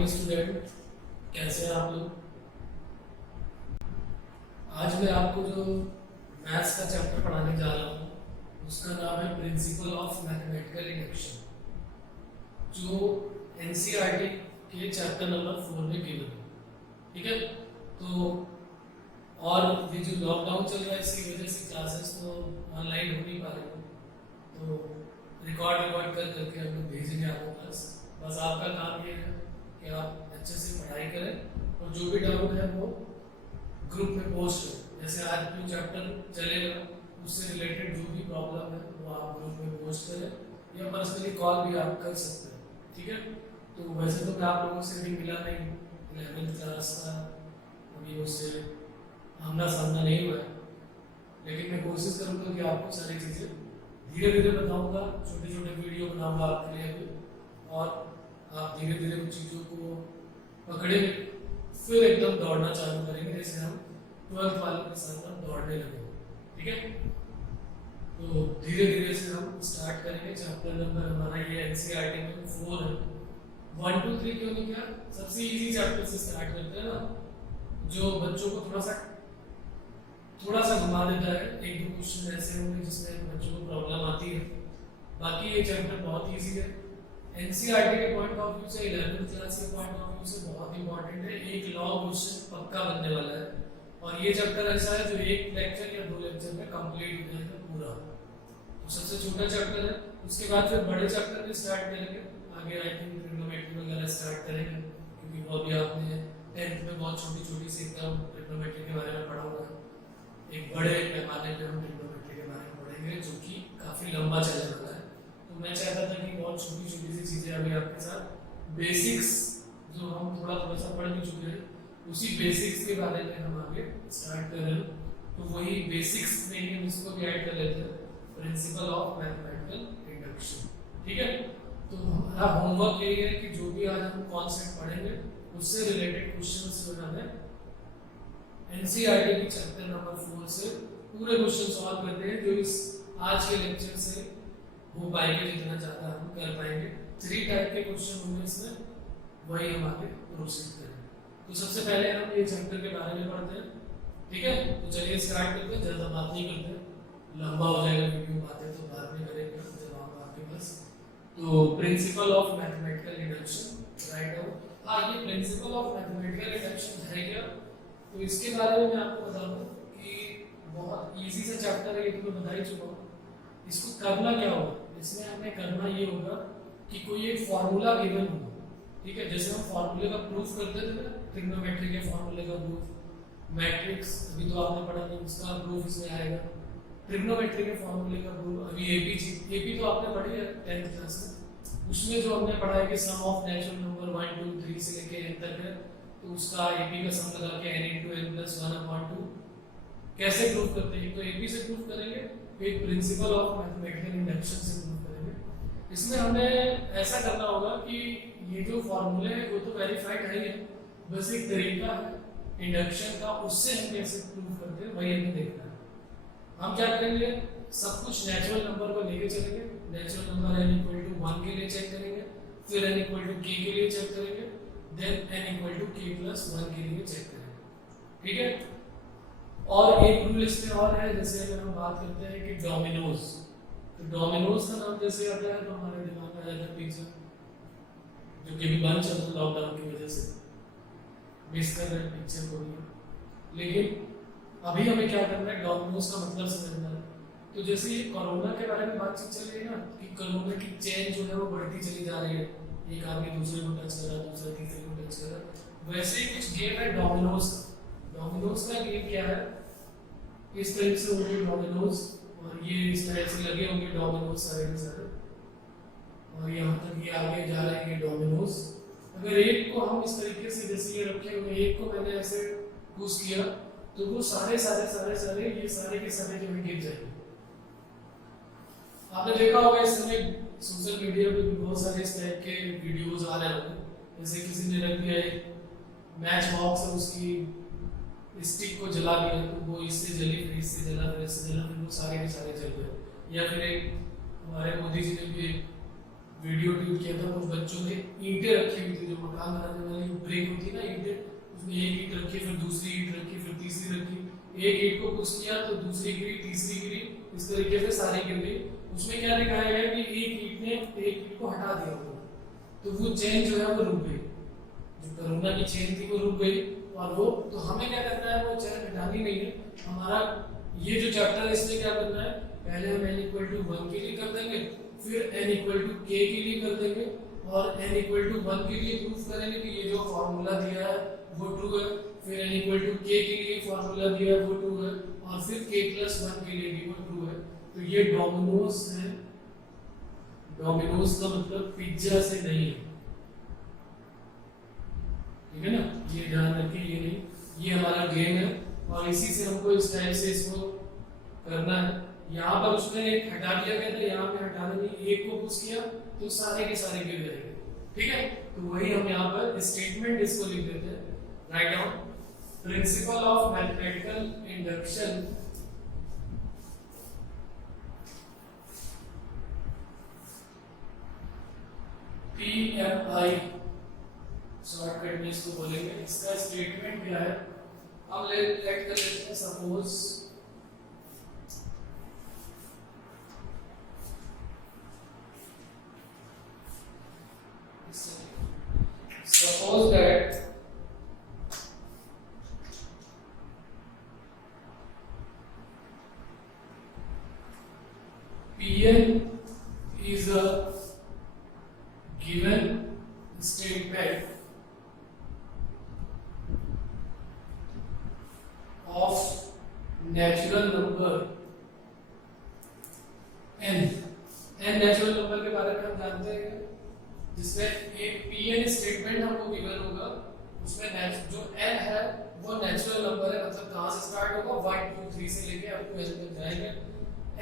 Morning student, कैसे हैं आप लोग। आज मैं आपको जो मैथ्स का चैप्टर पढ़ाने जा रहा हूँ उसका नाम है प्रिंसिपल ऑफ मैथमेटिकल इंडक्शन, जो एनसीईआरटी के चैप्टर नंबर 4 में गिवन है। ठीक है, तो और ये जो लॉकडाउन चल रहा है इसकी वजह से क्लासेस तो ऑनलाइन हो नहीं पा रही हैं, तो रिकॉर्ड कर करके हम लोग भेजेंगे आपको क्लास। बस आपका काम ये है कि आप अच्छे से पढ़ाई करें और जो भी डाउट है वो ग्रुप में पोस्ट करें। जैसे आज जो चैप्टर चलेगा उससे रिलेटेड जो भी प्रॉब्लम है वो आप ग्रुप में पोस्ट करें या पर्सनली कॉल भी आप कर सकते हैं। ठीक है, तो वैसे तो मैं आप लोगों से भी मिला नहीं, 11th क्लास का अभी उससे आमना सामना नहीं हुआ है, लेकिन मैं कोशिश करूँगा कि आपको सारी चीज़ें धीरे धीरे बताऊँगा, छोटे छोटे वीडियो बनाऊँगा आपके लिए भी, और आप धीरे धीरे उन चीज़ों को पकड़ेंगे, फिर एकदम दौड़ना चालू करेंगे जैसे हम 12th वालों के साथ हम दौड़ने लगे। ठीक है, तो धीरे धीरे से हम स्टार्ट करेंगे। चैप्टर नंबर हमारा ये एनसीईआरटी में 4 है। 1 2 3 क्यों नहीं किया, सबसे इजी चैप्टर से स्टार्ट करते हैं ना, जो बच्चों को थोड़ा सा घुमा देता है। एक दो क्वेश्चन ऐसे होंगे जिसमें बच्चों को प्रॉब्लम आती है, बाकी ये चैप्टर बहुत इजी है। एनसीईआरटी के पॉइंट ऑफ व्यू से, 11th क्लास के पॉइंट ऑफ व्यू से बहुत इंपॉर्टेंट है। एक लॉन्ग क्वेश्चन पक्का बनने वाला है, और ये चैप्टर ऐसा है जो एक लेक्चर या 2 लेक्चर में कंप्लीट हो जाएगा पूरा। तो सबसे छोटा चैप्टर है, उसके बाद फिर बड़े चैप्टर भी स्टार्ट करेंगे आगे। आई थिंक ट्रिग्नोमेट्री वगैरह स्टार्ट करेंगे, क्योंकि वो अभी आपने 10th में बहुत छोटी छोटी सी एकदम ट्रिग्नोमेट्री के बारे में पढ़ा होगा। एक बड़े पैमाने पे हम ट्रिग्नोमेट्री के बारे में पढ़ेंगे जो कि काफ़ी लंबा चलने वाला है। तो मैं चाहता था कि बहुत छोटी छोटी सी चीज़ें अभी आपके साथ बेसिक्स जो हम थोड़ा सा पढ़ भी चुके हैं उसी बेसिक्स के बारे में हम आगे स्टार्ट कर रहे हैं। तो वही बेसिक्स में ही हम इसको भी ऐड कर लेते हैं, प्रिंसिपल ऑफ मैथमेटिकल इंडक्शन। ठीक है, तो हमारा होमवर्क यही है कि जो भी आज हम कॉन्सेप्ट पढ़ेंगे उससे रिलेटेड क्वेश्चंस जो है एनसीईआरटी के चैप्टर नंबर 4 से पूरे क्वेश्चन सॉल्व करते हैं, जो इस आज के लेक्चर से हो पाएंगे, जितना ज़्यादा हम कर पाएंगे। 3 टाइप के क्वेश्चन होंगे इसमें, वही हम आगे प्रोसीड करेंगे। तो सबसे पहले हम ये चैप्टर के बारे में पढ़ते हैं। ठीक है, तो चलिए स्टार्ट करते हैं, ज़्यादा बात नहीं करते, लंबा हो जाएगा वीडियो, बातें तो बाद में करेंगे जब हम आपके पास। तो principle of mathematical induction right out. ये प्रिंसिपल ऑफ मैथमेटिकल इंडक्शन है क्या, तो इसके बारे में मैं आपको बता दूं कि बहुत इजी सा चैप्टर है, ये तो मैं बता ही चुका हूँ। इसको करना क्या होगा, इसमें हमें करना ये होगा कि कोई एक फॉर्मूला गिवन होगा। ठीक है, जैसे हम फॉर्मूले का प्रूफ करते थे ना, ट्रिग्नोमेट्री के फॉर्मूले का प्रूफ, मैट्रिक्स अभी तो आपने पढ़ा नहीं, उसका प्रूफ इसमें आएगा। ट्रिग्नोमेट्री के फॉर्मूले का प्रूफ, अभी एपी तो आपने पढ़ी है 10th क्लास में, उसमें जो हमने पढ़ा है कि सम ऑफ नेचुरल नंबर 1 2 3 से लेके n तक है, तो उसका एपी का सम लगा के n × n + 1/2 कैसे प्रूफ करते हैं। तो एपी से प्रूफ करेंगे, फिर प्रिंसिपल ऑफ मैथमेटिकल इंडक्शन से प्रूफ करेंगे। इसमें हमें ऐसा करना होगा कि ये जो फॉर्मूले है वो तो वेरीफाइड है ही है, बस एक तरीका है इंडक्शन का, उससे हम कैसे प्रूफ करते हैं वही हमें देखना है। हम क्या करेंगे, सब कुछ नेचुरल नंबर को लेके चलेंगे। नेचुरल नंबर n = 1 के लिए चेक करेंगे, फिर n = k के लिए चेक करेंगे, देन n = k + 1 के लिए चेक करेंगे। ठीक है, और एक रूल इसमें और है, जैसे अगर हम बात करते हैं कि डोमिनोज, तो डोमिनोज का नाम जैसे आता है तो हमारे दिमाग में आ जाता है पिज्जा, जो कि भी बंद चल रहा है लॉकडाउन की वजह से, मिस कर रहे हैं पिक्चर को भी। लेकिन अभी हमें क्या करना है, डोमिनोज का मतलब समझना है। तो जैसे ये कोरोना के बारे में बातचीत चल रही है ना, कि कोरोना की चेन जो है वो बढ़ती चली जा रही है, एक आदमी दूसरे को टच कर रहा है, दूसरा तीसरे को टच कर रहा है, वैसे ही कुछ गेम है डोमिनोज। डोमिनोज का गेम क्या है, इस तरह से होंगे डोमिनोज, और ये इस तरह से लगे होंगे डोमिनोज सारे के सारे, और यहाँ तक ये आगे जा रहे हैं डोमिनोज। अगर एक को हम इस तरीके से जैसे ये रखे हुए, एक को मैंने ऐसे पुश किया तो वो सारे ये सारे के सारे जो है गिर जाएंगे। आपने देखा होगा इस समय सोशल मीडिया पे भी बहुत सारे इस टाइप के वीडियोस आ रहे हैं, जैसे किसी ने रख दिया एक मैच बॉक्स और उसकी स्टिक को जला दिया, तो वो इससे जली, फिर इससे जला, फिर इससे जला, फिर वो सारे के सारे जल गए। या फिर एक हमारे मोदी जी ने भी वीडियो ट्यूब किया था, कुछ बच्चों ने ईंटें रखी हुई थी, जो मकान बनाने वाली ब्रेक होती है ना ईंटें, उसमें एक ईंट रखी, फिर दूसरी ईंट रखी, फिर तीसरी रखी, एक ईंट को पुश किया तो दूसरी गिरी, तीसरी गिरी, इस तरीके से सारी गिर गई। उसमें क्या दिखाया गया कि एक ईंट ने एक ईंट को हटा दिया होगा, तो वो चेन जो है वो रुक गई, जो कोरोना की चेन थी वो रुक गई। और वो तो हमें क्या करना है, वो चेन हटानी नहीं है। हमारा ये जो चैप्टर है इसमें क्या करना है, पहले हम n इक्वल टू 1 के लिए कर देंगे, फिर n इक्वल टू k के लिए कर देंगे, और n इक्वल टू 1 के लिए प्रूफ करेंगे कि ये जो फॉर्मूला दिया है वो ट्रू है, फिर n इक्वल टू k के लिए फॉर्मूला दिया है वो ट्रू है, और फिर k प्लस 1 के लिए भी वो ट्रू है। तो ये डोमिनोज है, डोमिनोज का मतलब पिज्जा से नहीं है, ठीक है ना, ये ध्यान रखिए, ये नहीं, ये हमारा गेम है, और इसी से हमको इस टाइप से इसको करना है। यहाँ पर उसने एक हटा दिया गया था, यहाँ पे हटाने में एक को पुश किया तो सारे के सारे गिर जाएंगे, ठीक है। तो वही हम यहाँ पर स्टेटमेंट इसको लिख देते हैं, write down principle of mathematical induction PMI, shortcut में इसको बोलेंगे। इसका स्टेटमेंट क्या है, हम लेट कर लेते हैं, suppose that Pn is a given statement of natural number n natural number के बारे में हम जानते हैं, जिसमें एक Pn स्टेटमेंट हमको गिवन होगा, उसमें जो n है वो नेचुरल नंबर है, मतलब कहां से स्टार्ट होगा 1 2 3 से लेके अप टू n तक जाएंगे,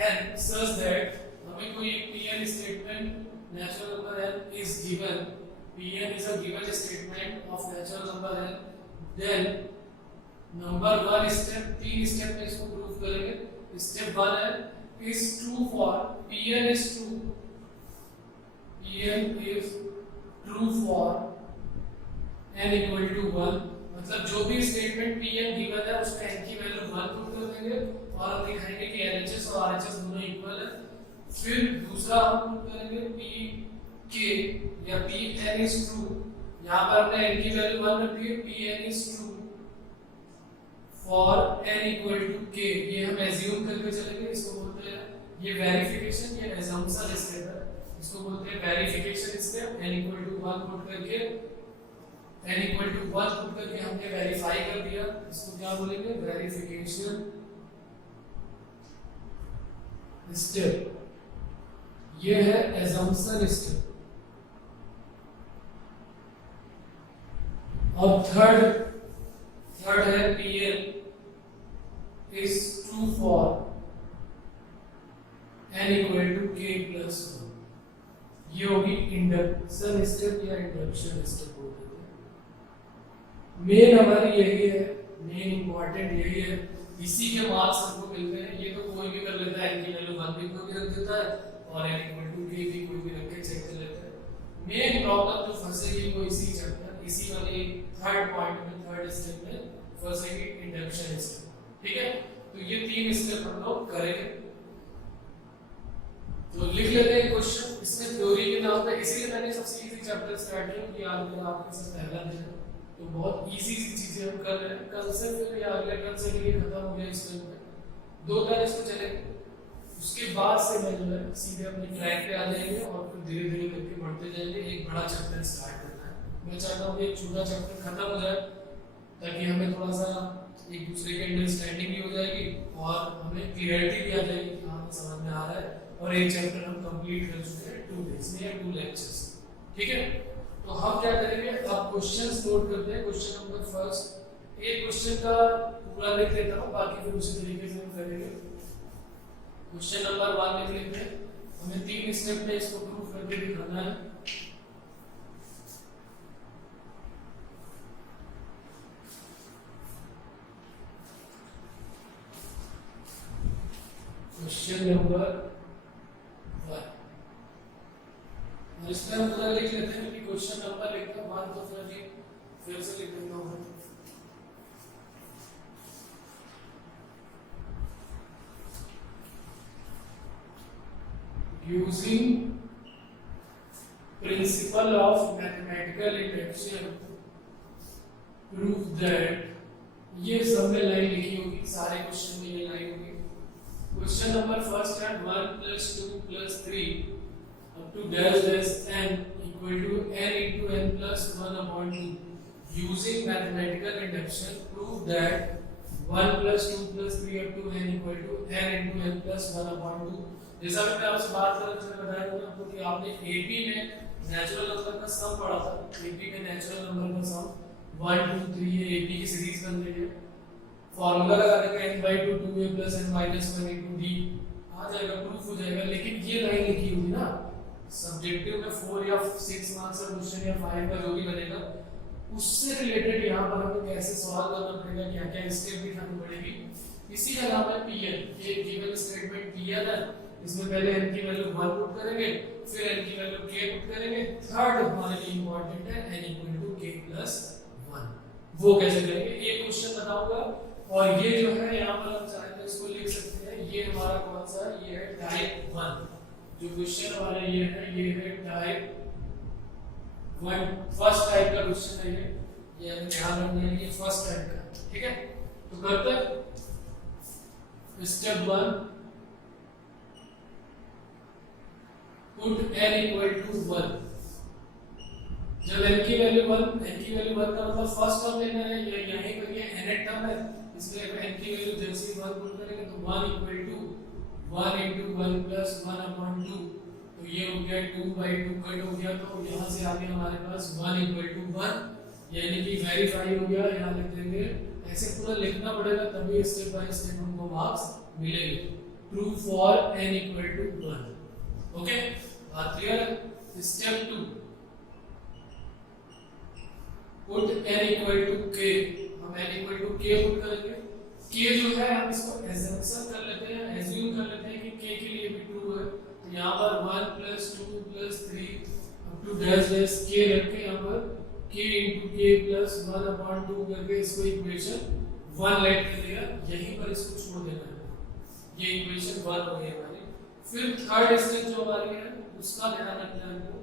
n such that हमें कोई Pn statement natural number n is given, Pn is a given statement of natural number n, then number 1 step, 3 step में इसको प्रूफ करेंगे। स्टेप 1 है is true for Pn is true, Pn is true for n equal to 1, मतलब जो भी statement Pn given है उसमें n की वैल्यू 1 पुट कर देंगे और हम दिखाएंगे कि LHS और RHS दोनों इक्वल है। फिर दूसरा हम पुट करेंगे Pk या Pn is true, यहाँ पर हमने n की वैल्यू 1 रख दी है, Pn is true for n equal to k, ये हम एज्यूम करके चलेंगे, इसको बोलते हैं, ये वेरिफिकेशन, ये assumption स्टेप है, इसको बोलते हैं verification step. n equal to 1 put करके, n इक्वल टू 1 पुट करके हमने वेरीफाई कर दिया, इसको क्या बोलेंगे, वेरिफिकेशन स्टेप। ये है assumption स्टेप। और थर्ड है Pn is true for n equal to k plus 1, ये होगी इंडक्शन स्टेप या इंडक्शन स्टेप बोलते हैं। मेन हमारी यही है, मेन इंपॉर्टेंट यही है, इसी के मार्क्स हमको मिलते हैं। ये तो कोई भी कर लेता है, n की वैल्यू 1 भी कोई भी रख देता है और n equal to k भी कोई भी रख के चेक कर लेता है। मेन प्रॉब्लम जो फंसेगी वो इसी चैप्टर, इसी वाले थर्ड पॉइंट में, थर्ड स्टेप में फंसेगी, इंडक्शन स्टेप, ठीक है। तो ये 3 स्टेप हम लोग करेंगे। तो लिख लेते हैं क्वेश्चन, इसमें थ्योरी के नाम पे, इसीलिए मैंने सबसे इजी चैप्टर स्टार्ट किया कि आज मेरा आपके साथ पहला दिन है, तो बहुत इजी चीजें हम कर रहे हैं। कल से फिर या अगले कल से ये खत्म हो गया, इस टाइम पे 2 दिन इसको चलेंगे, उसके बाद से मैं जो है सीधे अपने ट्रैक पे आ जाएंगे और फिर धीरे धीरे करके बढ़ते जाएंगे। एक बड़ा चैप्टर स्टार्ट करना है, मैं चाहता हूँ एक छोटा चैप्टर खत्म हो जाए ताकि हमें थोड़ा सा एक दूसरे की अंडरस्टैंडिंग भी हो जाएगी और हमें क्लियरिटी भी आ जाएगी कि हाँ समझ में आ रहा है, और एक चैप्टर हम कंप्लीट कर चुके हैं 2 डेज में या 2 लेक्चर्स, ठीक है। तो हम क्या करेंगे, अब क्वेश्चंस नोट करते हैं। क्वेश्चन नंबर फर्स्ट, एक क्वेश्चन का पूरा लिख लेता हूँ, बाकी फिर उसी तरीके से हम करेंगे। क्वेश्चन नंबर 1 लिख लेते हैं, हमें 3 स्टेप में इसको प्रूफ करके दिखाना है। क्वेश्चन नंबर 1, और इस पर हम पूरा लिख लेते हैं कि क्वेश्चन नंबर लिखते हैं 1 तो फिर से लिख देता हूँ using principle of mathematical induction prove that ये सब में लाइन लिखी होगी, सारे क्वेश्चन में ये लाइन होगी। क्वेश्चन नंबर फर्स्ट है 1 + 2 + 3 up to dash dash n equal to n into n plus 1 upon 2 using mathematical induction prove that 1 + 2 + 3 up to n equal to n into n plus 1 upon 2। जैसा कि मैं आपसे बात कर रहा था, बताया था आपको कि आपने एपी में नेचुरल नंबर का सम पढ़ा था। एपी में नेचुरल नंबर का सम 1 2 3 ये एपी की सीरीज बन रही है। फार्मूला लगा देंगे n/2 2a + n - 1 * d आ जाएगा, प्रूफ हो जाएगा। लेकिन ये लाइन लिखी होगी ना, सब्जेक्टिव में 4 या 6 मार्क्स का क्वेश्चन या 5 का जो भी बनेगा उससे रिलेटेड यहाँ पर हमको कैसे सॉल्व करना पड़ेगा, क्या क्या स्टेप दिखानी पड़ेगी, इसी का नाम है पीएल। ये गिवन स्टेटमेंट पीएल है। इसमें पहले n की वैल्यू 1 पुट करेंगे, फिर n की वैल्यू k पुट करेंगे। थर्ड हमारे लिए इंपॉर्टेंट है n = k + 1। वो कैसे करेंगे एक क्वेश्चन बताऊंगा। और ये जो है यहाँ पर हम चाहे तो इसको लिख सकते हैं, ये हमारा कौन सा है, ये है टाइप 1। जो क्वेश्चन हमारा ये है टाइप 1, फर्स्ट टाइप का क्वेश्चन है ये हमें ध्यान रखना है, ये फर्स्ट टाइप का। ठीक है, तो करते हैं स्टेप 1, पुट n = 1। जब n की वैल्यू 1 का मतलब फर्स्ट टर्म लेना है, ये यहीं पर ये nth टर्म है, इसलिए n की वैल्यू जैसे ही 1 पुट करेंगे तो 1 = 1 × 1 + 1 upon 2, तो ये हो गया 2/2 कट हो गया। तो यहाँ से आगे हमारे पास 1 = 1 यानी कि वेरीफाई हो गया। यहाँ लिख देंगे, ऐसे पूरा लिखना पड़ेगा तभी स्टेप बाय स्टेप हमको मार्क्स मिलेंगे। True for n = 1। ओके, बात क्लियर है। Step 2, put n = k। हम n = k पुट करेंगे। k जो है हम इसको एजम्पशन कर लेते हैं, एज्यूम कर लेते हैं कि k के लिए भी ट्रू है। तो यहाँ पर 1 + 2 + 3 up to dash dash k रख के यहाँ पर k × k + 1 upon 2 करके इसको इक्वेशन 1 लेट कर दिया। यहीं पर इसको छोड़ देना है, ये इक्वेशन 1 हो गई हमारी। फिर थर्ड स्टेप जो हमारी है उसका ध्यान रखना है हमको,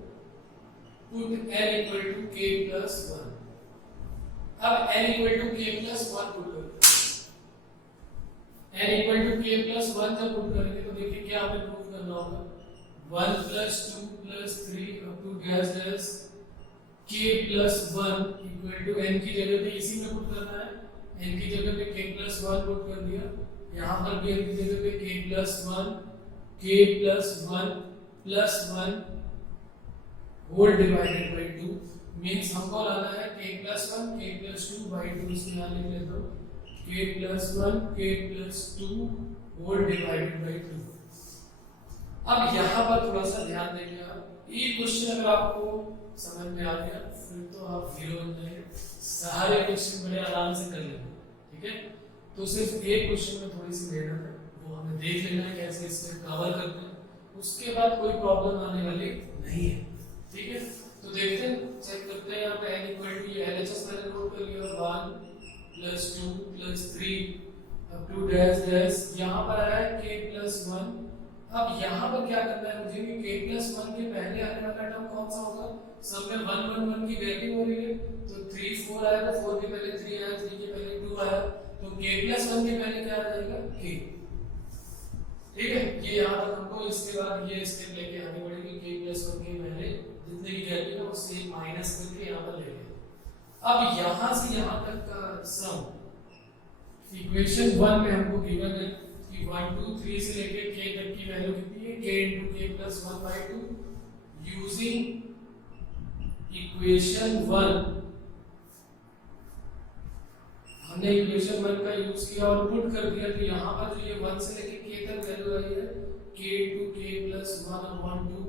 पुट n = k + 1। अब n = k + 1 पुट करते हैं। n = k + 1 जब पुट करेंगे तो देखिए क्या हमें प्रूव करना होगा, 1 + 2 + 3 up to dash dash k + 1 = n की जगह पे इसी में पुट करना है। n की जगह पे k + 1 पुट कर दिया, यहाँ पर भी n की जगह पे k + 1 + 1 whole divided by 2 means हमको लाना है k + 1 k + 2/2। इसमें यहाँ लिख लेता हूँ k + 1 k + 2 whole divided by 2। अब यहाँ पर थोड़ा सा ध्यान देंगे आप, ये क्वेश्चन अगर आपको समझ में आ गया फिर तो आप हीरो बन जाएंगे, सारे क्वेश्चन बड़े आराम से कर लेंगे। ठीक है, तो सिर्फ एक क्वेश्चन में थोड़ी सी मेहनत है, वो हमें देख लेना है कैसे इसे कवर करते हैं, उसके बाद कोई प्रॉब्लम आने वाली नहीं है। ठीक है, तो देखते हैं, चेक करते हैं। यहाँ पे n = LHS मैंने नोट कर लिया, 1 + 2 + 3 up to dash dash, यहाँ पर आया है k + 1। अब यहाँ पर क्या करना है मुझे कि k + 1 के पहले आने वाला टर्म कौन सा होगा, सब में 1 1 1 की वैल्यू हो रही है, तो 3 4 आया, तो 4 के पहले 3 आया, 3 के पहले 2 आया, तो k + 1 के पहले क्या आ जाएगा, k। ठीक है, ये यहाँ तक हमको, इसके बाद ये स्टेप लेके आगे बढ़ेंगे, k + 1 के पहले जितने की वैल्यू है उससे माइनस करके यहाँ पर ले लेंगे। अब यहाँ से यहाँ तक का सम इक्वेशन 1 में हमको गिवन है कि 1 2 3 से लेके k तक की वैल्यू कितनी है, k × k + 1/2। यूजिंग इक्वेशन 1 हमने इक्वेशन 1 का यूज किया और पुट कर दिया, तो यहाँ पर जो ये 1 से लेके k तक वैल्यू आई है k × k + 1/2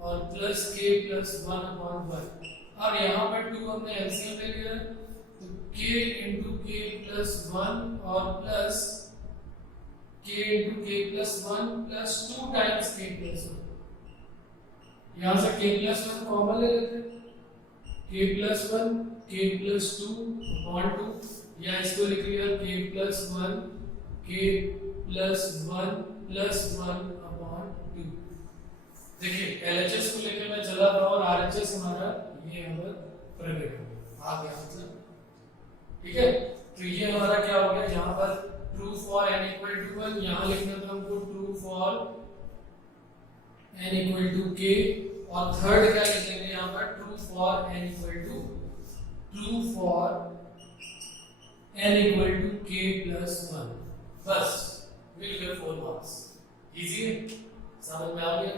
और प्लस k + 1/1। अब यहाँ पर 2 हमने एलसीएम ले लिया, तो k × k + 1 और plus k × k + 1 + 2 times k + 1। यहाँ से k प्लस वन कॉमन ले लेते हैं, k plus one k plus two upon two, या इसको लिख लिया k plus one k plus one upon two. देखिए LHS को लेकर मैं चला था और RHS हमारा ये हमारा प्रकट आ गया मतलब, ठीक है। तो ये हमारा क्या हो गया, यहाँ पर true for n equal to 1, यहाँ लिखना था हमको true for n equal to k, और थर्ड क्या लिखेंगे यहाँ पर true for n equal to k plus 1। बस मिल गए 4 मार्क्स, इजी है, समझ में आ गया।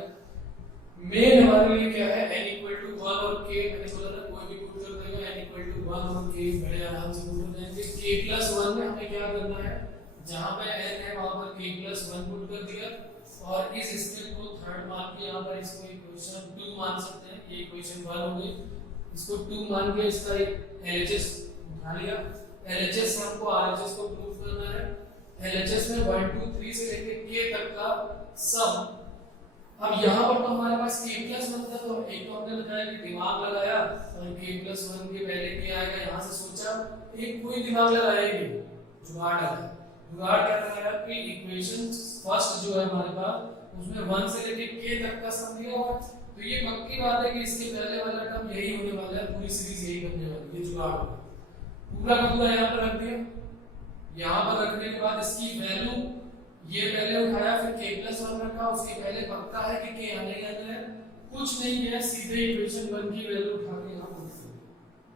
मेन हमारे लिए क्या है, n इक्वल टू 1 और k, मैंने बोला था कोई भी पुट कर देगा, n इक्वल टू 1 और k बड़े आराम से पुट हो जाएंगे। k प्लस 1 में हमें क्या करना है, जहां पे n है वहां पर k प्लस 1 पुट कर दिया, और इस स्टेप को थर्ड मान के यहाँ पर इसको इक्वेशन 2 मान सकते हैं, ये इक्वेशन 1 हो गई, इसको 2 मान के इसका एक LHS उठा लिया। LHS से हमको RHS को प्रूव करना है। LHS में 1 2 3 से लेके k तक का सम। अब यहाँ पर तो हमारे पास k प्लस 1 था, तो एक तो हमने बताया कि दिमाग लगाया और k प्लस 1 के पहले क्या आएगा यहाँ से सोचा, एक कोई दिमाग लगाया ही नहीं, जुगाड़ लगाया। जुगाड़ क्या लगाया कि इक्वेशन फर्स्ट जो है हमारे पास उसमें 1 से लेके k तक का सम दिया हुआ, तो ये पक्की बात है कि इसके पहले वाला टर्म यही होने वाला है, पूरी सीरीज यही बनने वाली है, ये जुगाड़ होगा। पूरा का पूरा यहाँ पर रख दिया, यहाँ पर रखने के बाद इसकी वैल्यू ये पहले उठाया, फिर k प्लस 1 रखा, उसके पहले पक्का है कि k आने ही आना है, कुछ नहीं किया, सीधे इक्वेशन 1 की वैल्यू उठा के यहाँ पुट कर दिया।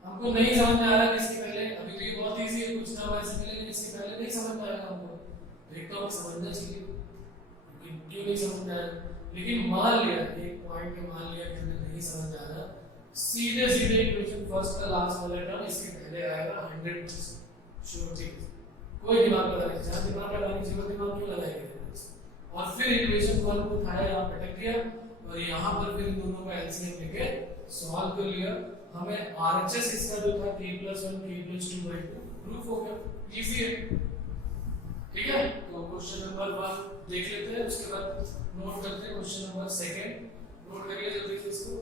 हमको नहीं समझ में आ रहा किसके पहले, अभी तो ये बहुत इजी है, कुछ ना ऐसे मिलेगा, इसके पहले नहीं समझ में आएगा हमको, एक तो हमें समझना चाहिए क्यों नहीं समझ में आएगा। लेकिन मान लिया, एक पॉइंट पे मान लिया कि हमें नहीं समझ आ रहा, सीधे सीधे इक्वेशन फर्स्ट का लास्ट वाला टर्म इसके पहले आएगा 100% श्योर, ठीक है, कोई दिमाग लगाने की, जहां दिमाग लगाने की जरूरत, दिमाग क्यों लगाएंगे। और फिर इक्वेशन 1 को उठाया, यहाँ पटक दिया, और यहाँ पर फिर दोनों का एलसीएम लेके सॉल्व कर लिया। हमें RHS इसका जो था k plus 1 k plus 2 by 2 proof हो गया, इजी है, ठीक है। तो क्वेश्चन नंबर 1 देख लेते हैं, उसके बाद नोट करते हैं क्वेश्चन नंबर 2, नोट करिए जल्दी से इसको।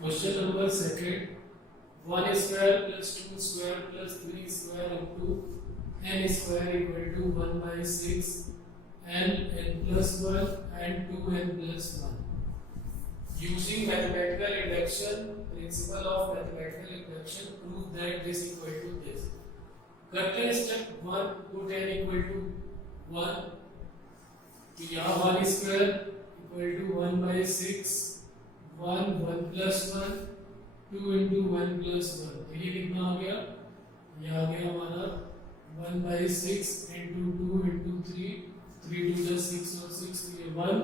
Question number 2, 1 square plus 2 square plus 3 square into n square equal to 1 by 6 n plus 1 and 2n plus 1. Using mathematical induction, principle of mathematical induction, prove that this equal to this. करते हैं step 1, put n equal to 1, तो यहाँ 1 square equal to 1 by 6, 1 1 plus 1 2 into 1 plus 1, तो ये कितना आ गया, ये आ गया हमारा 1 by 6 into 2 into 3, 3 to the 6 और 6 तो ये 1,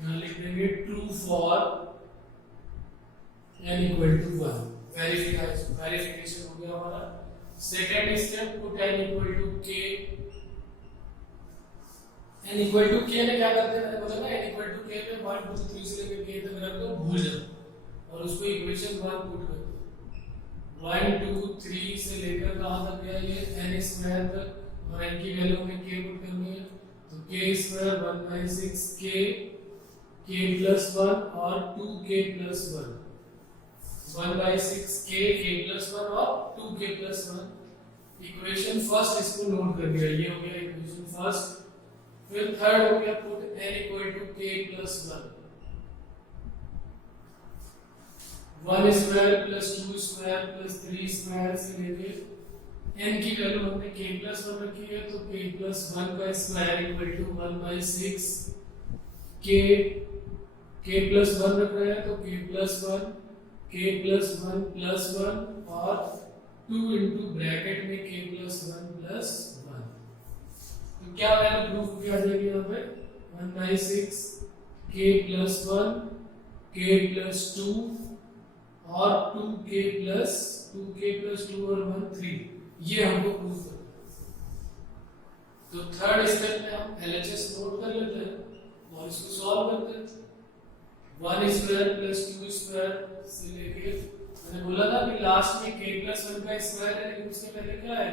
यहाँ लिख देंगे true for n equal to 1, verification हो गया हमारा। Second step, put n equal to k, n equal to k में क्या करते हैं, मैंने बोला ना n equal to k में 1 2 3 से लेकर k तक रख दो, भूल जाओ और उसको इक्वेशन 1 पुट कर दो। 1 2 3 से लेकर कहां तक गया, ये n स्क्वायर तक, और n की वैल्यू में k पुट करनी है, तो k square 1 by 6 k plus 1 और 2k plus 1, 1 by 6 k plus 1 और 2k प्लस 1। इक्वेशन फर्स्ट इसको नोट कर दिया, ये हो गया इक्वेशन फर्स्ट। फिर थर्ड हो गया, put n equal to k plus 1 square plus 2 square plus 3 square से लेके n की वैल्यू हमने k प्लस 1 रखी है, तो k प्लस 1 का square equal to 1 by 6 k plus 1 रख रहे हैं, तो k plus 1 k plus one और 2 इंटू ब्रैकेट में k प्लस वन। तो क्या वैल्यू प्रूफ किया जाएगी यहाँ पे 1/6 k plus one k plus two और 2k प्लस टू और 1 3, ये हमको प्रूफ करना है। तो थर्ड स्टेप में हम LHS नोट कर लेते हैं और इसको सॉल्व करते हैं। 1 स्क्वायर प्लस 2 स्क्वायर से लेके मैंने बोला था कि लास्ट में k प्लस 1 का स्क्वायर है, लेकिन उसके पहले क्या है,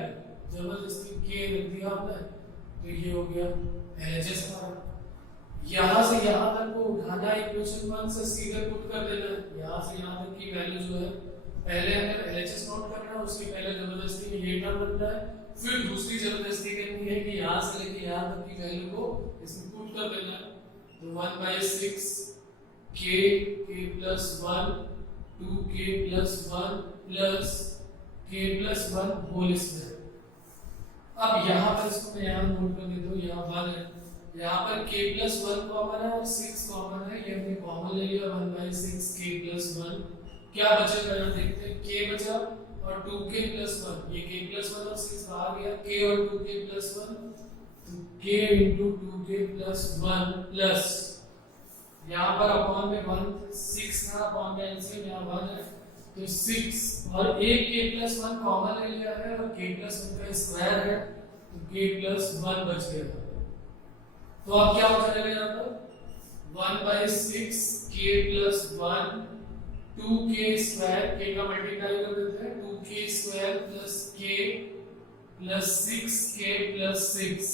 जबरदस्ती k रख दिया आपने, तो ये हो गया LHS हमारा। यहाँ से यहाँ तक को उठाना है, इक्वेशन 1 से सीधे पुट कर देना है। यहाँ से यहाँ तक की वैल्यू जो है पहले हमें LHS नोट करना है, उसके पहले जबरदस्ती में ये टर्म बनता है, फिर दूसरी जबरदस्ती करनी है कि यहाँ से लेके यहाँ तक की वैल्यू को इसमें पुट कर देना है। तो 1/6 k plus 1 2k plus 1 plus k plus 1 whole square. अब यहाँ पर इसको मैं यहाँ नोट कर देता हूँ, यहाँ 1 है, यहाँ पर k प्लस 1 कॉमन है और 6 कॉमन है, ये हमने कॉमन ले लिया 1/6 k प्लस 1। क्या बचेगा यहाँ देखते हैं, k बचा और 2k प्लस 1, ये k प्लस 1 और 6 बाहर गया, k और 2k प्लस 1, तो k into 2k plus 1 plus यहाँ पर अपॉन में 1 6 था, अपॉन में एलसीएम यहाँ 1 है, तो 6 और एक k प्लस 1 कॉमन ले लिया है और k प्लस 1 का स्क्वायर है, तो k प्लस 1 बच गया। तो अब क्या हो जाएगा यहाँ पर 1/6 k plus 1 2k square, k का मल्टीप्लाई कर देते हैं, 2k square plus k plus 6k plus 6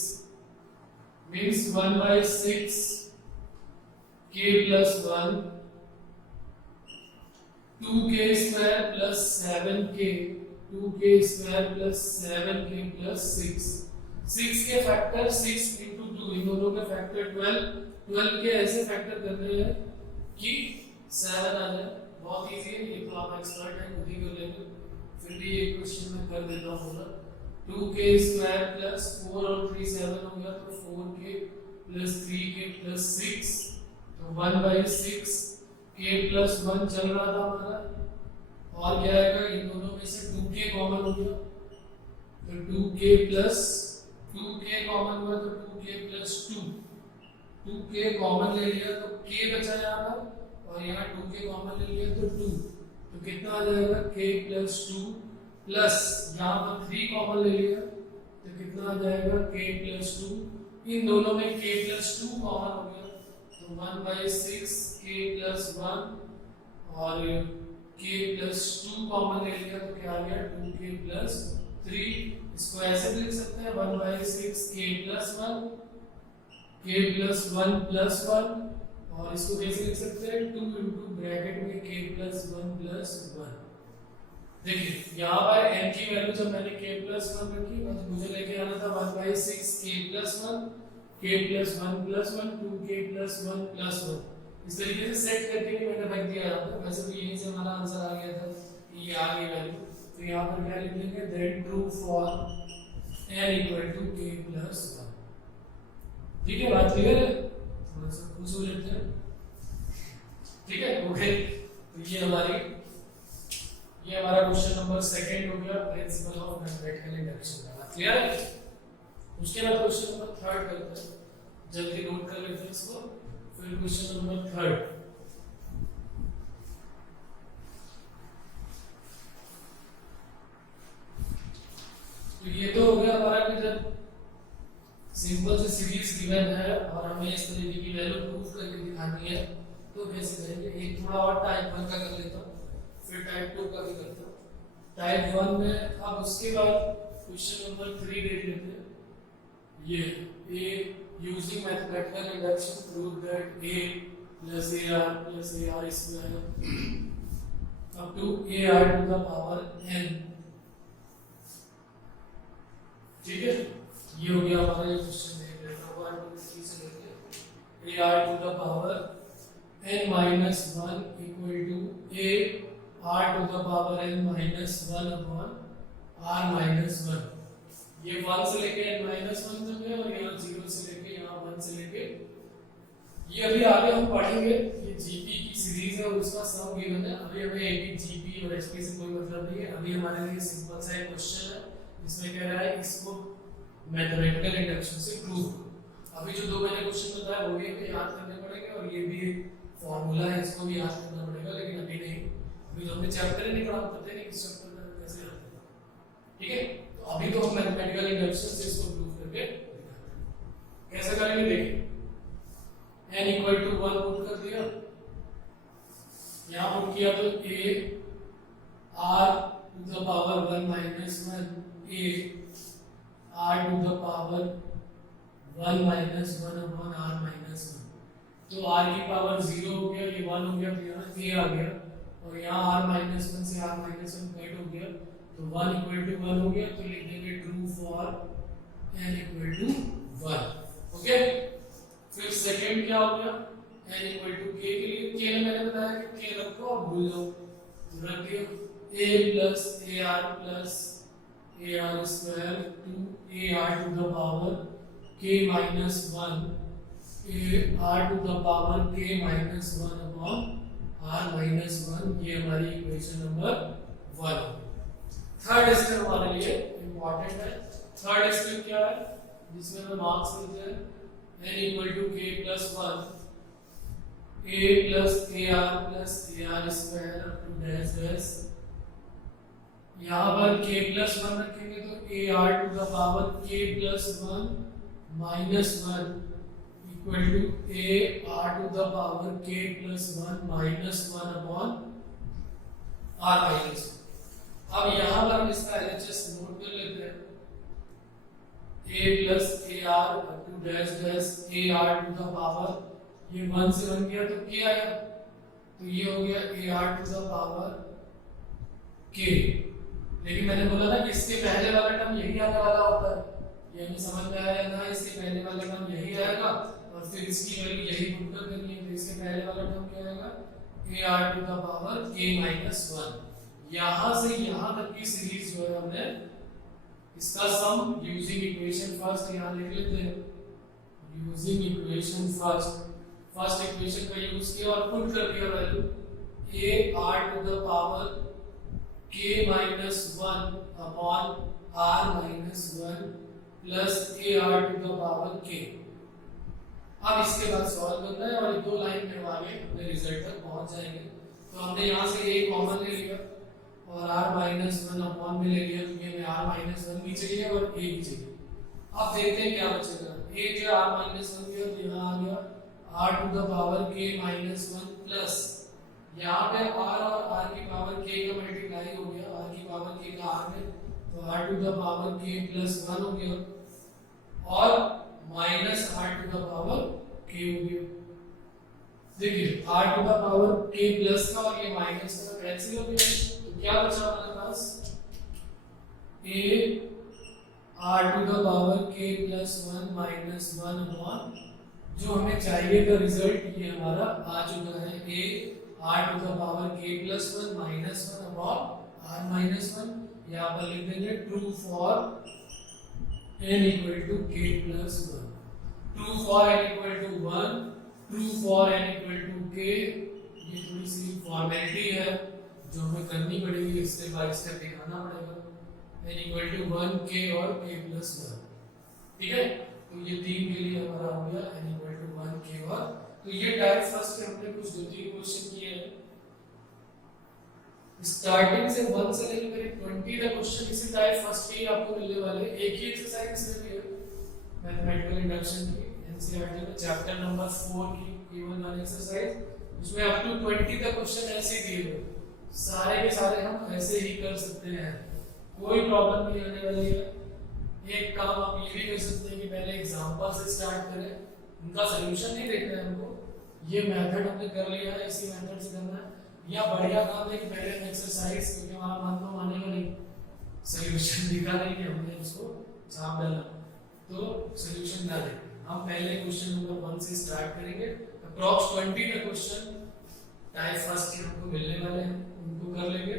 means 1/6 k plus 1 2k square plus 7k 2k square plus 7k plus 6 6 के फैक्टर 6 इंटू 2, इन दोनों के फैक्टर 12 के ऐसे फैक्टर करने हैं कि 7 आ जाए। बहुत इजी है, ये तो आप एक्सपर्ट हैं, खुद ही कर लेंगे, फिर भी ये क्वेश्चन मैं कर देता हूँ पूरा। 2k स्क्वायर प्लस 4 और 3 7 हो गया, तो 4k प्लस 3k प्लस 6, तो 1/6 k प्लस 1 चल रहा था हमारा, और क्या आएगा, इन दोनों में से 2k कॉमन हो गया, तो 2k प्लस 2k कॉमन हुआ तो 2k प्लस 2k कॉमन ले लिया तो k बचा यहाँ पर, और यहाँ 2k कॉमन ले लिया तो 2, तो कितना आ जाएगा k प्लस 2 प्लस यहाँ पर 3 कॉमन ले लिया तो कितना आ जाएगा k प्लस 2, इन दोनों में k प्लस 2 कॉमन हो गया, तो 1/6 k प्लस 1 और k प्लस 2 कॉमन ले लिया तो क्या आ गया 2k प्लस 3। इसको ऐसे लिख सकते हैं 1/6 k plus 1 k plus 1 plus 1, और इसको कैसे लिख सकते हैं 2 इंटू ब्रैकेट में k प्लस 1 प्लस 1। देखिए यहाँ पर n की वैल्यू जब मैंने k प्लस 1 रखी, मुझे लेके आना था 1/6 k plus 1 k plus 1 plus 1 2k plus 1 plus 1, इस तरीके से सेट करके मैंने रख दिया यहाँ पर। वैसे तो यहीं से हमारा आंसर आ गया था, ये आ गई वैल्यू, तो यहाँ पर क्या लिख देंगे that true for n equal to k plus 1। ठीक है, बात क्लियर है, थोड़ा सा खुश हो लेते हैं, ठीक है ओके। तो ये हमारा क्वेश्चन नंबर 2 हो गया, प्रिंसिपल ऑफ मैथमेटिकल इंडक्शन। बात क्लियर है। उसके बाद क्वेश्चन नंबर 3 करते हैं, जल्दी नोट कर लेते हैं इसको, फिर क्वेश्चन नंबर 3। तो ये तो हो गया हमारा कि जब सिंपल से सीरीज गिवन है और हमें इस तरीके की वैल्यू प्रूफ करके दिखानी है, तो कैसे करेंगे। एक थोड़ा और टाइप 1 का कर लेता हूँ, फिर टाइप 2 का भी करता हूँ। टाइप 1 में अब उसके बाद क्वेश्चन नंबर 3 देख लेते हैं। ये a using mathematical induction prove that a plus ar square up to ar to the power n। ठीक है, ये हो गया हमारा ये क्वेश्चन देख लेते हैं 1 2 3 से लेके ar to the power n minus 1 equal to a r to the power n minus 1 upon r minus 1। ये 1 से लेके n minus 1 तक है, और यहाँ 0 से लेके यहाँ 1 से लेके, ये अभी आगे हम पढ़ेंगे, ये जीपी की सीरीज है उसका सम गिवन है। अभी हमें एपी जीपी और एचपी से कोई मतलब नहीं है। अभी हमारे लिए सिंपल सा एक क्वेश्चन है जिसमें कह रहा है इसको मैथमेटिकल इंडक्शन से प्रूव करो। अभी जो दो मैंने क्वेश्चन बताया वो भी हमें याद करने पड़ेंगे और ये भी एक फॉर्मूला है, इसको भी याद करना पड़ेगा, लेकिन अभी नहीं। अभी तो हमने चैप्टर ही नहीं पढ़ा, पता नहीं किस चैप्टर में कैसे याद करना। ठीक है, तो अभी तो हम मैथमेटिकल इंडक्शन से इसको प्रूव करके दिखाते हैं। कैसे करेंगे देखिए। n इक्वल टू 1 पुट कर दिया, यहाँ पुट किया तो a r to the power 1 minus 1 a r to the power 1 minus 1 upon r minus 1। तो r की पावर 0 हो गया, ये 1 हो गया, तो यहाँ a आ गया, और यहाँ r माइनस 1 से r माइनस 1 कट हो गया, तो 1 इक्वल टू 1 हो गया। तो लिख देंगे true for n equal to 1। Okay, फिर सेकंड क्या हो गया, n इक्वल टू k के लिए k में मैंने बताया कि k रखो और भूल जाओ, तो रख दिया a plus ar square to ar to the power k minus 1 ar to the power k minus 1 upon r minus 1। ये हमारी इक्वेशन नंबर 1। थर्ड स्टेप हमारे लिए इंपॉर्टेंट है। थर्ड स्टेप क्या है, जिसमें हम मार्क्स लेते हैं n equal to k plus 1 a plus ar square up to dash dash. यहाँ पर k प्लस 1 रखेंगे तो ar to the power k plus 1 minus 1 equal to ar to the power k plus 1 minus 1 upon r minus 1। अब यहाँ पर हम इसका LHS note कर लेते हैं, a plus ar up to dash dash ar to the power, ये 1 से 1 गया तो k आया, तो ये हो गया ar to the power k। लेकिन मैंने बोला ना कि इसके पहले वाला टर्म यही आने वाला होता है, ये हमें समझ में आया ना, इसके पहले वाला टर्म यही आएगा और फिर इसकी वैल्यू यही पुट कर देनी है। तो इसके पहले वाला टर्म क्या आएगा, ar to the power k minus 1। यहाँ से यहाँ तक की सीरीज जो है हमने इसका सम यूजिंग इक्वेशन फर्स्ट यहाँ लिख लेते हैं, यूजिंग इक्वेशन फर्स्ट इक्वेशन का यूज किया और पुट कर दिया value ar to the power k minus 1 upon r minus 1 plus ar to the power k। अब इसके बाद सॉल्व करना है और दो लाइन में आगे अपने रिजल्ट तक पहुंच जाएंगे। तो हमने यहाँ से a कॉमन ले लिया और r माइनस 1 अपॉन में ले लिया, तो ये में r माइनस 1 भी चाहिए और a भी चाहिए। अब देखते हैं क्या बचेगा, a जो r माइनस 1 गया तो यहाँ आ गया r to the power k minus 1 plus यहाँ पे r और r की पावर k का मल्टीप्लाई हो गया, r की पावर k का r में, तो r to the power k plus 1 हो गया और minus r to the power k हो गया। देखिए r to the power k plus का और ये माइनस का कैंसिल हो गया, तो क्या बचा हमारे पास, a r to the power k plus 1 minus 1 upon जो हमें चाहिए था रिजल्ट ये हमारा आ चुका है, a r to the power k plus 1 minus 1 upon r minus 1। यहाँ पर लिख देंगे true for n equal to k plus 1, true for n equal to 1, true for n equal to k। ये थोड़ी सी फॉर्मेलिटी है जो हमें करनी पड़ेगी, स्टेप बाय स्टेप दिखाना पड़ेगा। n इक्वल टू 1 k और k प्लस 1। ठीक है, तो ये तीन के लिए हमारा हो गया n इक्वल टू 1 k और, तो ये टाइप फर्स्ट के हमने कुछ 2-3 क्वेश्चन किए हैं। स्टार्टिंग से 1 से लेकर 20 तक क्वेश्चन इसी टाइप फर्स्ट के ही आपको मिलने वाले। एक ही एक्सरसाइज इसमें भी है मैथमेटिकल इंडक्शन की, एनसीईआरटी में चैप्टर नंबर 4 की केवल वन एक्सरसाइज, उसमें अप टू 20 तक क्वेश्चन ऐसे दिए हुए, सारे के सारे हम ऐसे ही कर सकते हैं, कोई प्रॉब्लम नहीं आने वाली है। एक काम आप ये भी कर सकते हैं कि पहले एग्जांपल से स्टार्ट करें, उनका सॉल्यूशन नहीं देखना है हमको, ये मेथड हमने कर लिया है, इसी मेथड से करना है। या बढ़िया काम है कि पहले एक्सरसाइज, क्योंकि हमारा मन तो मानेगा नहीं, सॉल्यूशन दिखा नहीं कि हमने उसको छाप डाला, तो सॉल्यूशन ना दें। हम पहले क्वेश्चन नंबर 1 से स्टार्ट करेंगे, अप्रॉक्स 20 का क्वेश्चन टाइप फर्स्ट के हमको मिलने वाले हैं, उनको कर लेंगे।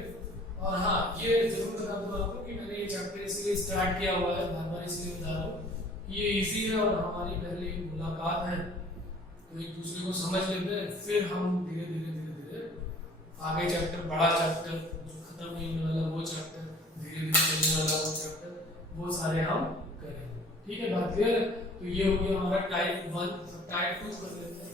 और हाँ, ये जरूर बता दूं आपको कि मैंने ये चैप्टर इसलिए स्टार्ट किया हुआ है, बार बार इसलिए बता रहा हूँ, ये इजी है और हमारी पहली मुलाकात है तो एक दूसरे को समझ लेते हैं, फिर हम धीरे धीरे आगे चैप्टर, बड़ा चैप्टर जो खत्म नहीं होने वाला वो चैप्टर, धीरे धीरे चलने वाला वो चैप्टर, वो सारे हम करेंगे। ठीक है, बात क्लियर है? तो ये हो गया हमारा टाइप 1। टाइप 2 कर लेते हैं।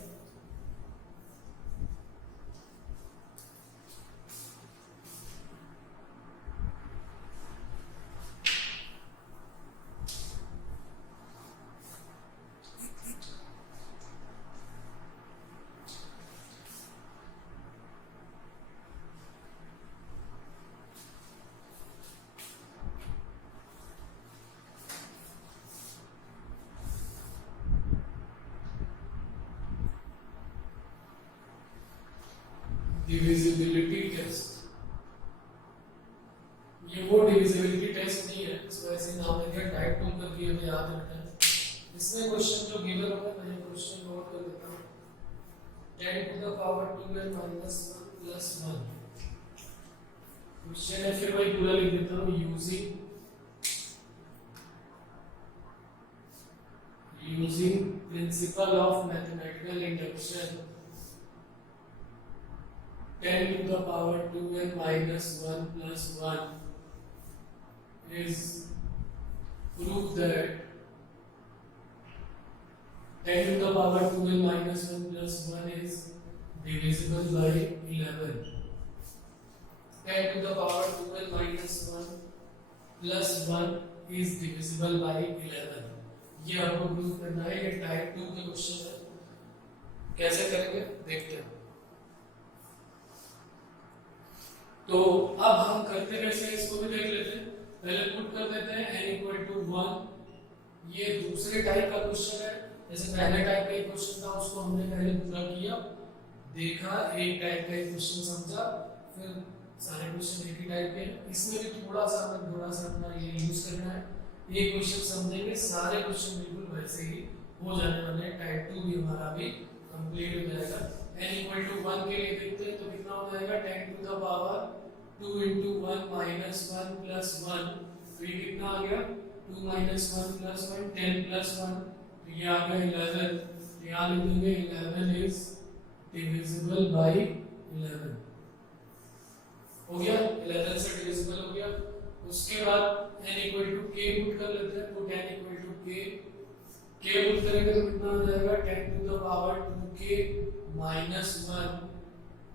Divisibility test. ये वो डिविजिबिलिटी टेस्ट नहीं है, इसको ऐसे नाम दे दिया टाइप 2 करके, हमें याद रखना है। इसमें क्वेश्चन जो गिवन होगा, मैं क्वेश्चन नोट कर देता हूं। 10 to the power 2n minus 1 plus 1 question है, फिर वही पूरा लिख देता हूं। Using principle of mathematical induction 10 to the power 2n minus 1 plus 1 is proof that 10 to the power 2n minus 1 plus 1 is divisible by 11. 10 to the power 2n minus 1 plus 1 is divisible by 11. ये आपको proof करना है। ये type 2 के question है। कैसे करेंगे देखते हैं। तो अब हम करते कैसे, इसको भी देख लेते हैं। पहले पुट कर देते हैं n इक्वल टू 1। ये दूसरे टाइप का क्वेश्चन है। जैसे पहले टाइप का एक क्वेश्चन था, उसको हमने पहले पूरा किया, देखा, एक टाइप का एक क्वेश्चन समझा, फिर सारे क्वेश्चन एक ही टाइप के हैं। इसमें भी थोड़ा सा अपना ये यूज करना है। एक क्वेश्चन समझेंगे, सारे क्वेश्चन बिल्कुल वैसे ही हो जाने वाले हैं। टाइप 2 भी हमारा भी कंप्लीट हो जाएगा। n इक्वल टू 1 के लिए देखते हैं तो कितना हो जाएगा, 10 to the power 2 into 1 minus 1 plus 1। तो ये कितना आ गया, 2 minus 1 plus 1, 10 plus 1, तो ये आ गया 11। तो यहाँ लिख देंगे 11 is divisible by 11। हो गया, 11 से divisible हो गया। उसके बाद n equal to k put कर लेते हैं। तो 10 equal to k पुट करेंगे तो कितना आ जाएगा, 10 to the power 2k minus 1,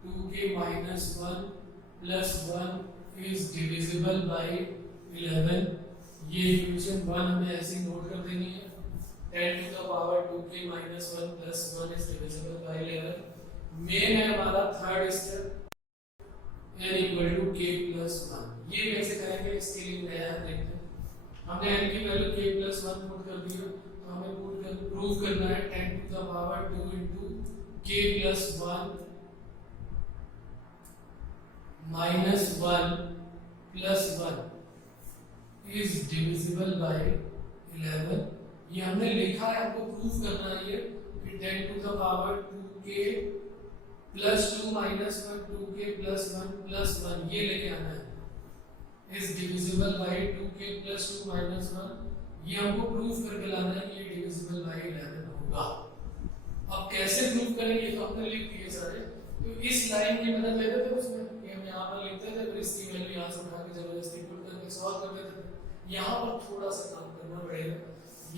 2k minus 1 plus 1 is divisible by 11। ये इक्वेशन 1 हमें ऐसे नोट कर देनी है। 10 to the power 2k minus 1 plus 1 is divisible by 11। Main है हमारा third step, n equal to k plus 1। ये कैसे करेंगे, इसके लिए नया देखते हैं। हमने n की वैल्यू k plus 1 पुट कर दिया, तो हमें पुट कर प्रूव करना है 10 to the power 2 into k plus 1 minus 1 plus 1 is divisible by 11। ये हमने लिखा है, आपको प्रूफ करना है ये कि 10 to the power 2k plus 2 minus 1 2k plus 1 plus 1 ये लेके आना है is divisible by 2k plus 2 minus 1। ये हमको प्रूफ करके लाना है कि ये divisible by 11 होगा। अब कैसे प्रूफ करेंगे, ये तो हमने लिख दिए सारे। तो इस लाइन की मदद लेते थे उसमें, हम यहाँ पर लिखते थे, फिर इसकी वैल्यू यहाँ से उठा के जबरदस्ती पुट करके सॉल्व कर देते थे। यहाँ पर थोड़ा सा काम करना पड़ेगा।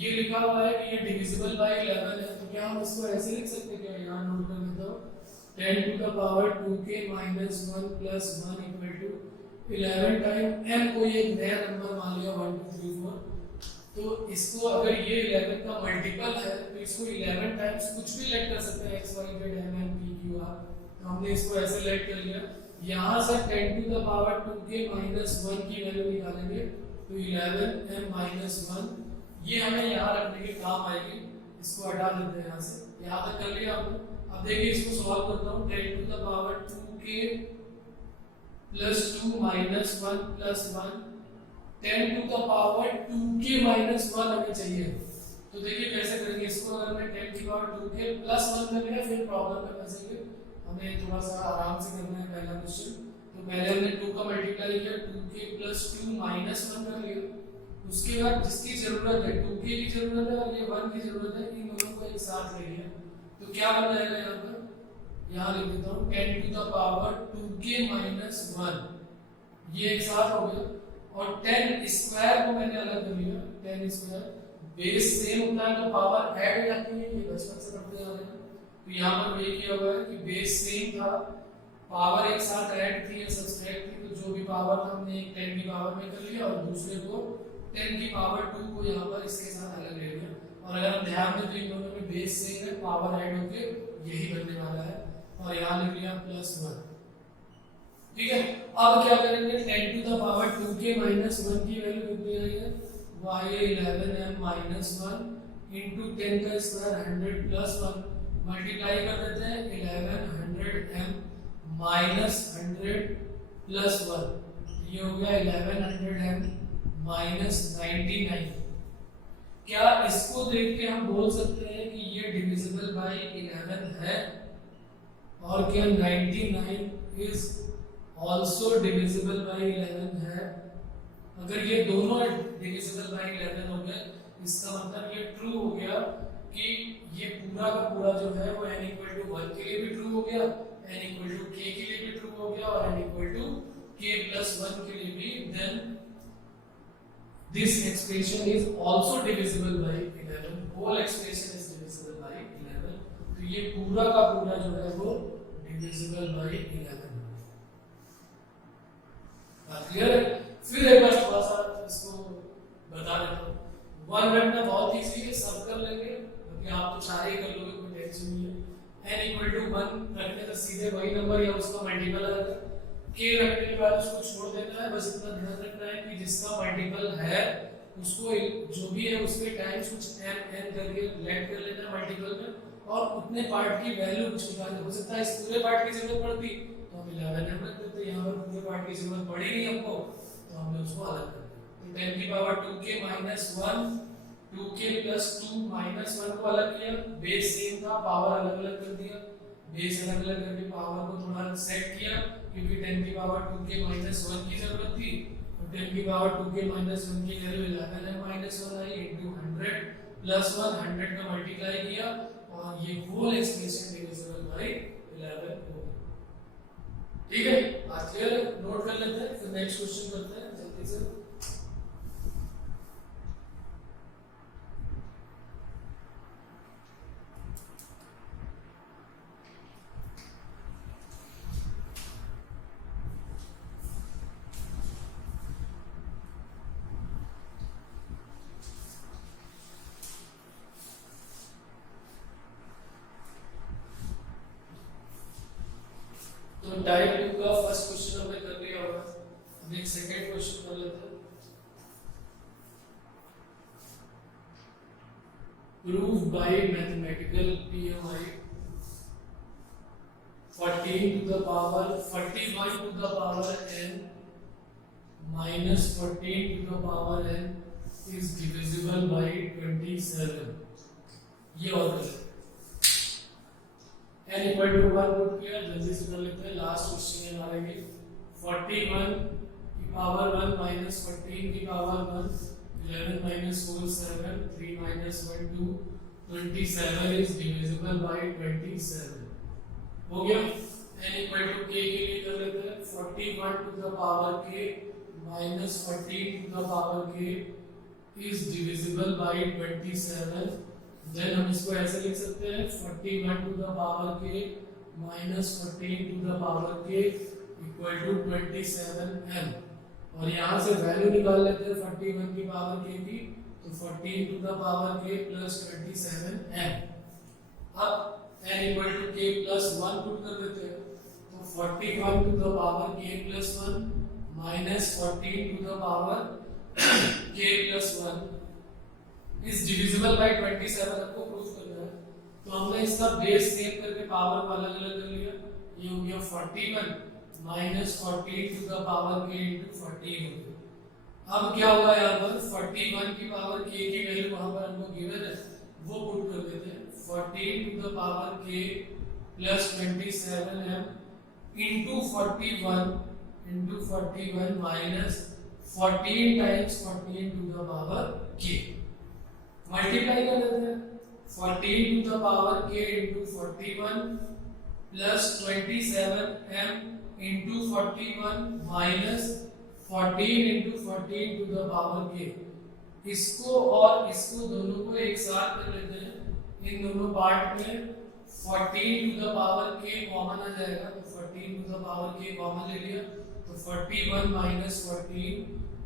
ये लिखा हुआ है कि ये डिविजिबल बाय 11 है, तो क्या हम इसको ऐसे लिख सकते हैं? क्या यहाँ नोट कर देता हूँ, 10 to the power 2k minus 1 plus 1 equal to 11 time n को ये नया नंबर मान लिया 1 2 3 4। तो इसको अगर ये 11 का मल्टीपल है तो इसको 11 टाइम्स कुछ भी लेट कर सकते हैं, x y z m n p q r। तो हमने इसको ऐसे लेट कर लिया। यहाँ से 10 to the power 2k minus 1 की वैल्यू निकालेंगे तो 11 m minus 1। ये हमें यहाँ रखने के काम आएगी। इसको हटा देते हैं यहाँ से, यहाँ तक कर लिया आपने। अब देखिए इसको सॉल्व करता हूँ। 10 to the power 2k plus 2 minus 1 plus 1, 10 to the power 2k minus 1 हमें चाहिए। तो देखिए कैसे करेंगे इसको। अगर मैं 10 की पावर 2k plus 1 कर लिया फिर प्रॉब्लम में फंसेंगे। हमें थोड़ा सा आराम से करना है पहला क्वेश्चन। तो पहले हमने 2 का मल्टीप्लाई किया, 2k plus 2 minus 1 कर लिया। उसके बाद जिसकी जरूरत है 2k की जरूरत है और ये 1 की जरूरत है, इन दोनों को एक साथ ले लिया। तो क्या बन जाएगा यहाँ पर, यहाँ लिख देता हूँ 10 to the power 2k minus 1, ये एक साथ हो गया, और 10 स्क्वायर को मैंने अलग कर लिया, 10 स्क्वायर बेस सेम होता है तो पावर ऐड हो जाती है, ये बचपन से पढ़ते आ रहे हैं। तो यहाँ पर वही किया हुआ है कि बेस सेम था, पावर एक साथ ऐड थी या सब्सट्रैक्ट थी, तो जो भी पावर था हमने एक 10 की पावर में कर लिया और दूसरे को 10 की पावर 2 को यहाँ पर इसके साथ अलग ले लिया। और अगर हम ध्यान दें तो इन दोनों में बेस सेम है, पावर ऐड होके यही बनने वाला है, और यहाँ लिख लिया +1। ठीक है, अब क्या करेंगे, 10 to the power 2k minus 1 की वैल्यू कितनी आई है, वो आई है 11m माइनस 1 इंटू 10 का स्क्वायर 100 प्लस 1, मल्टीप्लाई कर देते हैं 1100m माइनस 100 प्लस 1, ये हो गया 1100m माइनस 99। क्या इसको देख के हम बोल सकते हैं कि ये डिविजिबल बाय 11 है, और क्या 99 इज ऑल्सो डिविजिबल बाय 11 है? अगर ये दोनों डिविजिबल बाय 11 हो गए, इसका मतलब ये ट्रू हो गया कि ये पूरा का पूरा जो है वो n इक्वल टू 1 के लिए भी ट्रू हो गया, n इक्वल टू k के लिए भी ट्रू हो गया, और n equal to k plus 1 के लिए भी, then this expression is also divisible by 11, whole expression is divisible by 11, तो ये पूरा का पूरा जो है वो divisible by 11। बात क्लियर है? फिर एक बार थोड़ा सा इसको बता देता हूँ, 1 रखना बहुत इजी है, सब कर लेंगे, क्योंकि आप तो सारे ही कर लोगे, कोई टेंशन नहीं है। n इक्वल टू 1 रखने तो सीधे वही नंबर या उसका मल्टीपल आएगा, k रखने के बाद उसको छोड़ देना है, बस इतना ध्यान रखना है कि जिसका मल्टीपल है उसको जो भी है उसके टाइम्स कुछ n करके लेट कर लेना मल्टीपल में, और उतने पार्ट की वैल्यू कुछ निकालना। हो सकता है इस पूरे पार्ट की जरूरत पड़ती तो हम 11 रख देते, यहाँ पर पूरे पार्ट की जरूरत पड़ी नहीं हमको तो हमने उसको अलग कर दिया। तो 10 की power 2k minus 1, 2k plus 2 minus 1 को अलग किया, बेस सेम था, पावर अलग अलग कर दिया, बेस अलग अलग करके पावर को थोड़ा सेट किया, क्योंकि 10 की पावर 2k माइनस 1 की जरूरत थी, तो 10 की पावर 2k माइनस 1 की वैल्यू 11 है माइनस 1 आई इंटू 100 प्लस 1, 100 का मल्टीप्लाई किया, और ये होल एक्सप्रेशन डिविजिबल बाय 11 हो गया। ठीक है, बात क्लियर है? नोट कर लेते हैं, फिर नेक्स्ट क्वेश्चन करते हैं जल्दी से। तो टाइप 2 का फर्स्ट क्वेश्चन हमने कर लिया होगा, अब एक सेकंड क्वेश्चन कर लेते हैं। Prove by mathematical PMI 14 to the power 41 to the power n minus 14 to the power n is divisible by 27। ये और कर n इक्वल टू 1 पुट किया, जल्दी से कर लेते हैं। लास्ट क्वेश्चन है हमारा ये, 41 की पावर 1 माइनस 14 की power 1, 11 minus 4 7, 3 minus 1 2, 27 is divisible by 27। हो गया। n इक्वल टू k के लिए कर लेते हैं, 41 to the power k minus 14 to the power k is divisible by 27। Then हम इसको ऐसे लिख सकते हैं, 41 to the power k minus 14 to the power k equal to 27m, और यहाँ से वैल्यू निकाल लेते हैं 41 की पावर k की, तो 14 to the power k plus 27m। अब n equal to k plus 1 put कर देते हैं, तो 41 to the power k plus 1 minus 14 to the power k plus 1 is divisible by 27। आपको प्रूफ करना है, तो हमने इसका बेस सेम करके पावर को अलग अलग कर लिया, ये हो गया 41 minus 14 to the power k into 14 हो गया। अब क्या होगा, यहाँ पर 41 की पावर k की वैल्यू वहां पर हमको गिवन है, वो पुट कर देते हैं, 14 to the power k plus 27m into 41 minus 14 times 14 to the power k, multiply कर देते हैं, 14 to the power k into 41 plus 27m into 41 minus 14 into 14 to the power k। इसको और इसको दोनों को एक साथ कर लेते हैं। इन दोनों पार्ट में 14 to the power k common आ जाएगा, तो 14 to the power k common ले लिया, तो 41 minus 14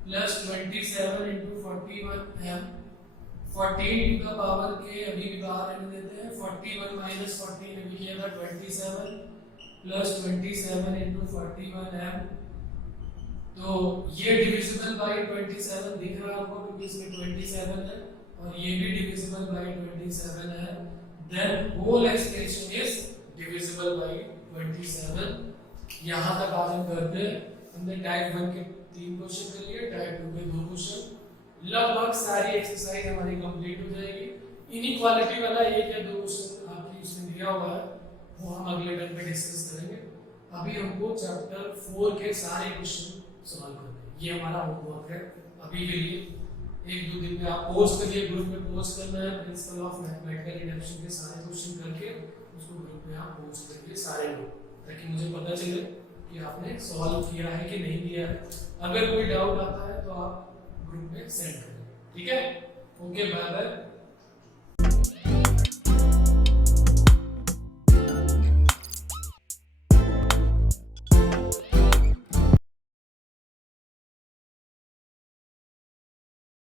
plus 27 into 41m। 14 to the power k अभी भी बाहर रहने देते हैं, 41 माइनस 14 अभी किया था 27 प्लस 27 इंटू 41m। तो ये डिविजिबल बाय 27 दिख रहा है आपको क्योंकि इसमें 27 है, और ये भी डिविजिबल बाय 27 है। Then whole expression is divisible by 27। यहां तक आज हम करते हैं। हमने टाइप 1 के 3 क्वेश्चन कर लिए, टाइप 2 के 2 क्वेश्चन। लगभग सारी एक्सरसाइज हमारी कंप्लीट हो जाएगी। इनइक्वालिटी वाला एक या दो क्वेश्चन आपकी उसमें दिया हुआ है, वो हम अगले टर्म पे डिस्कस करेंगे। अभी हमको चैप्टर 4 के सारे क्वेश्चन सॉल्व करना है, ये हमारा होमवर्क है अभी के लिए। एक दो दिन में आप पोस्ट करिए, ग्रुप में पोस्ट करना है। प्रिंसिपल ऑफ मैथमेटिकल इंडक्शन के सारे क्वेश्चन करके उसको ग्रुप में आप पोस्ट करिए सारे लोग, ताकि मुझे पता चले कि आपने सॉल्व किया है कि नहीं किया है। अगर कोई डाउट आता है तो आप ग्रुप में सेंड करें, ठीक है? Okay, bye bye.